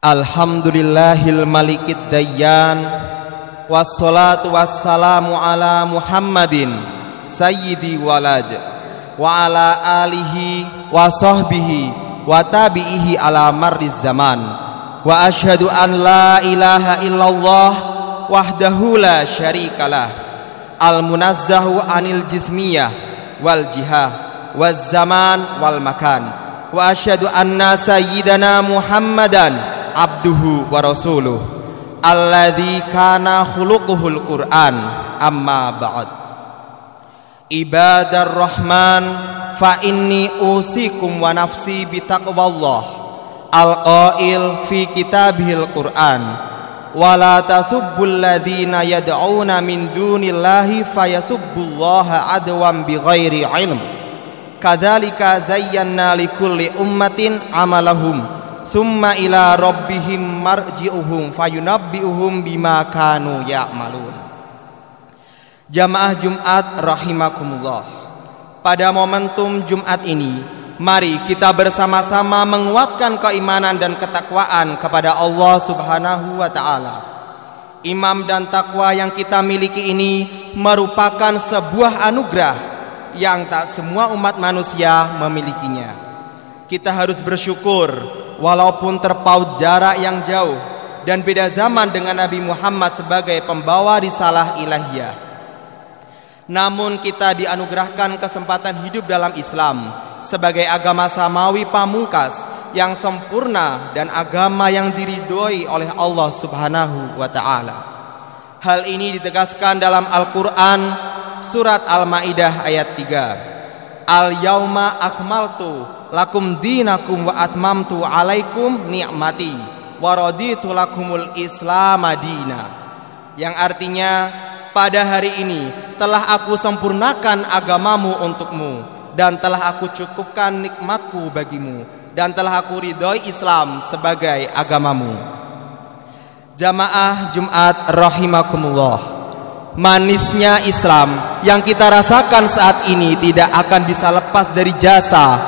Alhamdulillahil malikid dayyan, wassalatu wassalamu ala Muhammadin sayyidi walad, wa ala alihi wa sahbihi wa tabi'ihi ala marriz zaman. Wa ashhadu an la ilaha illallah wahdahu la syarikalah, al-munazzahu anil jismiyah wal jihah waz zaman wal makan. Wa ashhadu anna sayyidana Muhammadan abduhu wa rasuluh alladzi kana khuluquhul Qur'an. Amma ba'd. Ibadar rahman, fa inni usikum wa nafsi bitaqwallah al-qail fi kitabihil Qur'an, wa la tasubbul ladzina yad'una min dunillahi fayasubbullaha adwan bighairi ilm. Kadzalika zayyana likulli ummatin amalahum thumma ila rabbihim marji'uhum fayunabbi'uhum bima kanu ya'malun. Jamaah Jumat rahimakumullah. Pada momentum Jumat ini, mari kita bersama-sama menguatkan keimanan dan ketakwaan kepada Allah Subhanahu wa ta'ala. Imam dan takwa yang kita miliki ini merupakan sebuah anugerah yang tak semua umat manusia memilikinya. Kita harus bersyukur walaupun terpaut jarak yang jauh dan beda zaman dengan Nabi Muhammad sebagai pembawa risalah ilahiyah. Namun kita dianugerahkan kesempatan hidup dalam Islam sebagai agama samawi pamungkas yang sempurna dan agama yang diridhoi oleh Allah Subhanahu wa ta'ala. Hal ini ditegaskan dalam Al-Quran surat Al-Ma'idah ayat 3. Al-yauma akmaltu lakum dinakum wa atmamtu alaikum ni'mati wa raditu lakumul Islam madina, yang artinya pada hari ini telah aku sempurnakan agamamu untukmu dan telah aku cukupkan nikmatku bagimu dan telah aku ridhoi Islam sebagai agamamu. Jamaah Jumat rahimakumullah, manisnya Islam yang kita rasakan saat ini tidak akan bisa lepas dari jasa,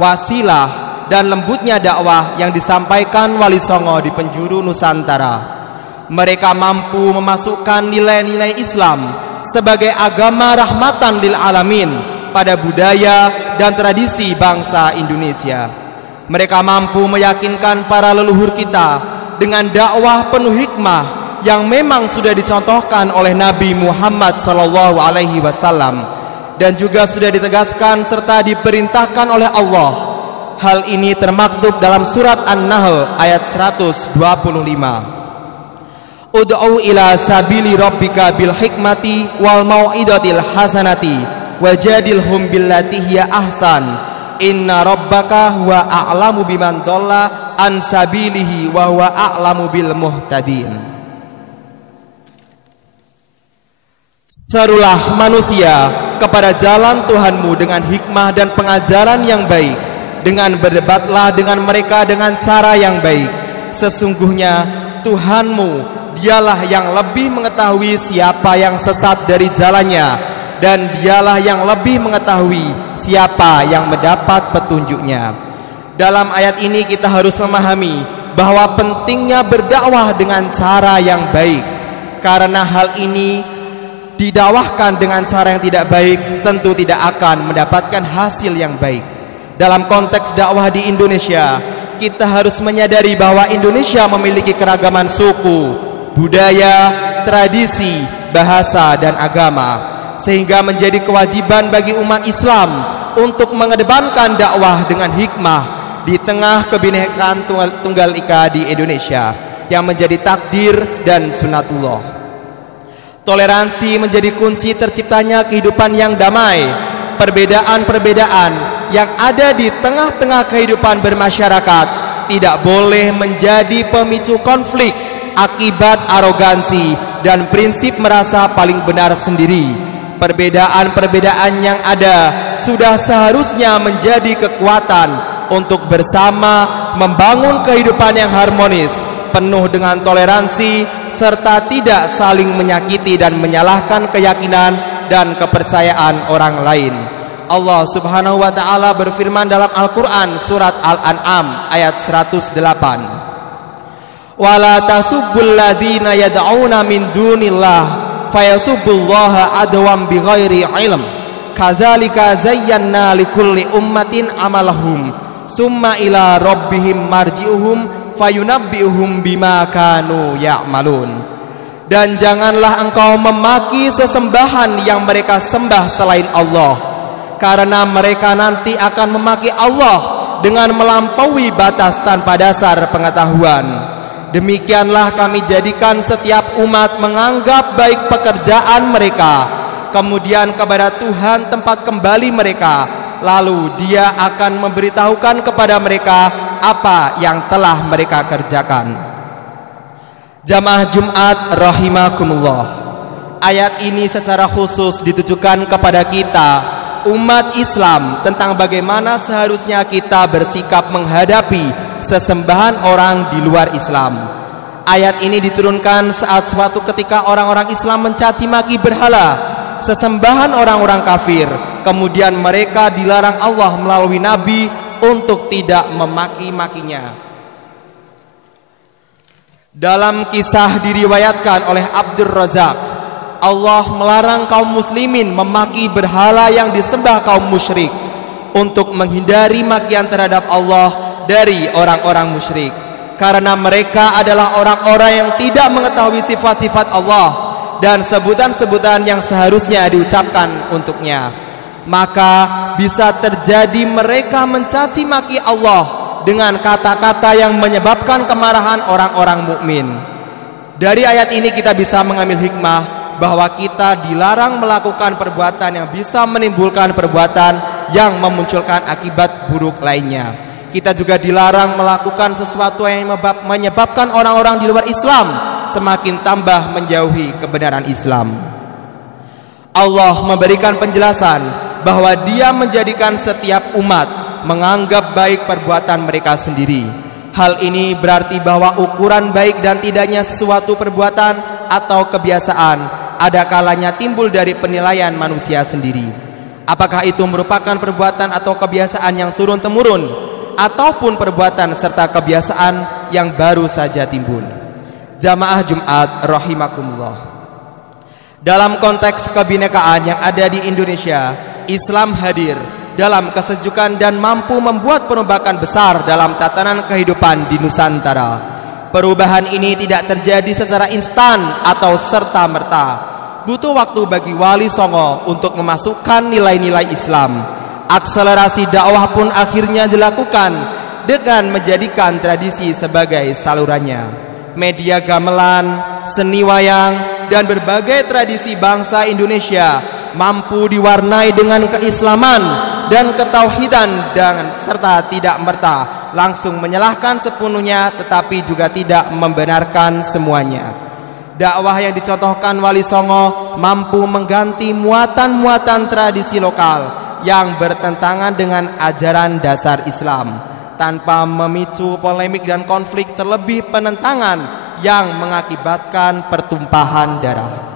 wasilah dan lembutnya dakwah yang disampaikan Wali Songo di penjuru Nusantara. Mereka mampu memasukkan nilai-nilai Islam sebagai agama rahmatan lil alamin pada budaya dan tradisi bangsa Indonesia. Mereka mampu meyakinkan para leluhur kita dengan dakwah penuh hikmah yang memang sudah dicontohkan oleh Nabi Muhammad SAW dan juga sudah ditegaskan serta diperintahkan oleh Allah. Hal ini termaktub dalam surat An-Nahl ayat 125. Ud'u ila sabili rabbika bil hikmati wal mau'idatil hasanati wajadilhum billati hiya ahsan inna rabbaka huwa a'lamu biman dhalla an sabilihi wa huwa a'lamu bil muhtadin. Serulah manusia kepada jalan Tuhanmu dengan hikmah dan pengajaran yang baik, dengan berdebatlah dengan mereka dengan cara yang baik. Sesungguhnya Tuhanmu dialah yang lebih mengetahui siapa yang sesat dari jalannya, dan dialah yang lebih mengetahui siapa yang mendapat petunjuknya. Dalam ayat ini kita harus memahami bahwa pentingnya berdakwah dengan cara yang baik, karena hal ini didakwahkan dengan cara yang tidak baik tentu tidak akan mendapatkan hasil yang baik. Dalam konteks dakwah di Indonesia, kita harus menyadari bahwa Indonesia memiliki keragaman suku, budaya, tradisi, bahasa, dan agama, sehingga menjadi kewajiban bagi umat Islam untuk mengedepankan dakwah dengan hikmah di tengah kebinekaan tunggal ika di Indonesia yang menjadi takdir dan sunatullah. Toleransi menjadi kunci terciptanya kehidupan yang damai. Perbedaan-perbedaan yang ada di tengah-tengah kehidupan bermasyarakat tidak boleh menjadi pemicu konflik akibat arogansi dan prinsip merasa paling benar sendiri. Perbedaan-perbedaan yang ada sudah seharusnya menjadi kekuatan untuk bersama membangun kehidupan yang harmonis, penuh dengan toleransi, serta tidak saling menyakiti dan menyalahkan keyakinan dan kepercayaan orang lain. Allah Subhanahu wa ta'ala berfirman dalam Al-Quran surat Al-An'am ayat 108. Wala tasubbul ladzina yad'una min dunillah fayasubbullaha adwam bighairi ilm. Kadzalika zayyana likulli ummatin amalahum summa ila rabbihim marji'uhum fayunabbi'uhum bima kanu ya'malun. Dan janganlah engkau memaki sesembahan yang mereka sembah selain Allah, karena mereka nanti akan memaki Allah dengan melampaui batas tanpa dasar pengetahuan. Demikianlah kami jadikan setiap umat menganggap baik pekerjaan mereka, kemudian kepada Tuhan tempat kembali mereka, lalu Dia akan memberitahukan kepada mereka apa yang telah mereka kerjakan. Jamaah Jumat rahimakumullah, ayat ini secara khusus ditujukan kepada kita umat Islam tentang bagaimana seharusnya kita bersikap menghadapi sesembahan orang di luar Islam. Ayat ini diturunkan saat suatu ketika orang-orang Islam mencaci maki berhala, sesembahan orang-orang kafir. Kemudian mereka dilarang Allah melalui Nabi untuk tidak memaki-makinya. Dalam kisah diriwayatkan oleh Abdur Razak, Allah melarang kaum muslimin memaki berhala yang disembah kaum musyrik untuk menghindari makian terhadap Allah dari orang-orang musyrik, karena mereka adalah orang-orang yang tidak mengetahui sifat-sifat Allah dan sebutan-sebutan yang seharusnya diucapkan untuknya. Maka bisa terjadi mereka mencaci maki Allah dengan kata-kata yang menyebabkan kemarahan orang-orang mukmin. Dari ayat ini kita bisa mengambil hikmah bahwa kita dilarang melakukan perbuatan yang bisa menimbulkan perbuatan yang memunculkan akibat buruk lainnya. Kita juga dilarang melakukan sesuatu yang menyebabkan orang-orang di luar Islam semakin tambah menjauhi kebenaran Islam. Allah memberikan penjelasan bahwa Dia menjadikan setiap umat menganggap baik perbuatan mereka sendiri. Hal ini berarti bahwa ukuran baik dan tidaknya sesuatu perbuatan atau kebiasaan ada kalanya timbul dari penilaian manusia sendiri. Apakah itu merupakan perbuatan atau kebiasaan yang turun-temurun, ataupun perbuatan serta kebiasaan yang baru saja timbul. Jamaah Jumat rahimakumullah, dalam konteks kebinekaan yang ada di Indonesia, Islam hadir dalam kesejukan dan mampu membuat perubahan besar dalam tatanan kehidupan di Nusantara. Perubahan ini tidak terjadi secara instan atau serta-merta. Butuh waktu bagi Wali Songo untuk memasukkan nilai-nilai Islam. Akselerasi dakwah pun akhirnya dilakukan dengan menjadikan tradisi sebagai salurannya. Media gamelan, seni wayang, dan berbagai tradisi bangsa Indonesia mampu diwarnai dengan keislaman dan ketauhidan, dan serta tidak merta langsung menyalahkan sepenuhnya, tetapi juga tidak membenarkan semuanya. Dakwah yang dicontohkan Wali Songo mampu mengganti muatan-muatan tradisi lokal yang bertentangan dengan ajaran dasar Islam tanpa memicu polemik dan konflik, terlebih penentangan yang mengakibatkan pertumpahan darah.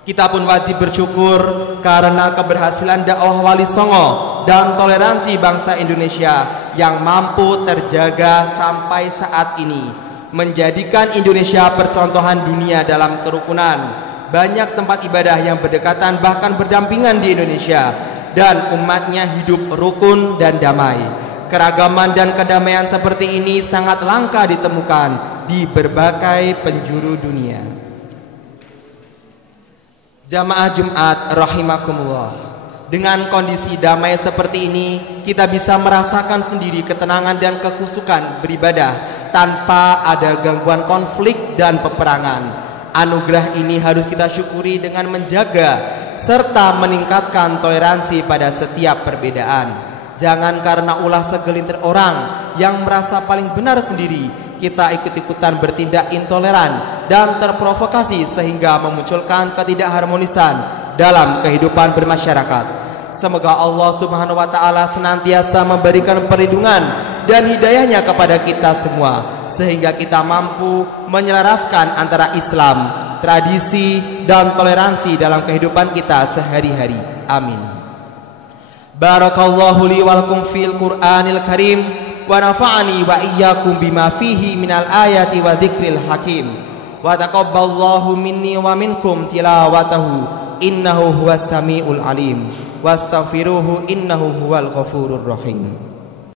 Kita pun wajib bersyukur karena keberhasilan dakwah Wali Songo dan toleransi bangsa Indonesia yang mampu terjaga sampai saat ini, menjadikan Indonesia percontohan dunia dalam kerukunan. Banyak tempat ibadah yang berdekatan bahkan berdampingan di Indonesia, dan umatnya hidup rukun dan damai. Keragaman dan kedamaian seperti ini sangat langka ditemukan di berbagai penjuru dunia. Jamaah Jumat rahimakumullah, dengan kondisi damai seperti ini kita bisa merasakan sendiri ketenangan dan kekhusyukan beribadah tanpa ada gangguan konflik dan peperangan. Anugerah ini harus kita syukuri dengan menjaga serta meningkatkan toleransi pada setiap perbedaan. Jangan karena ulah segelintir orang yang merasa paling benar sendiri kita ikut-ikutan bertindak intoleran dan terprovokasi sehingga memunculkan ketidakharmonisan dalam kehidupan bermasyarakat. Semoga Allah Subhanahu wa taala senantiasa memberikan perlindungan dan hidayahnya kepada kita semua, sehingga kita mampu menyelaraskan antara Islam, tradisi, dan toleransi dalam kehidupan kita sehari-hari. Amin. Barakallahu li wa lakum fil Qur'anil Karim wa nafa'ani wa iyyakum bima fihi minal ayati wa dzikril hakim wa taqabbalallahu minni wa minkum tilawatahu innahu huwas samiul alim wastaghfiruhu innahu huwal ghafurur rahim.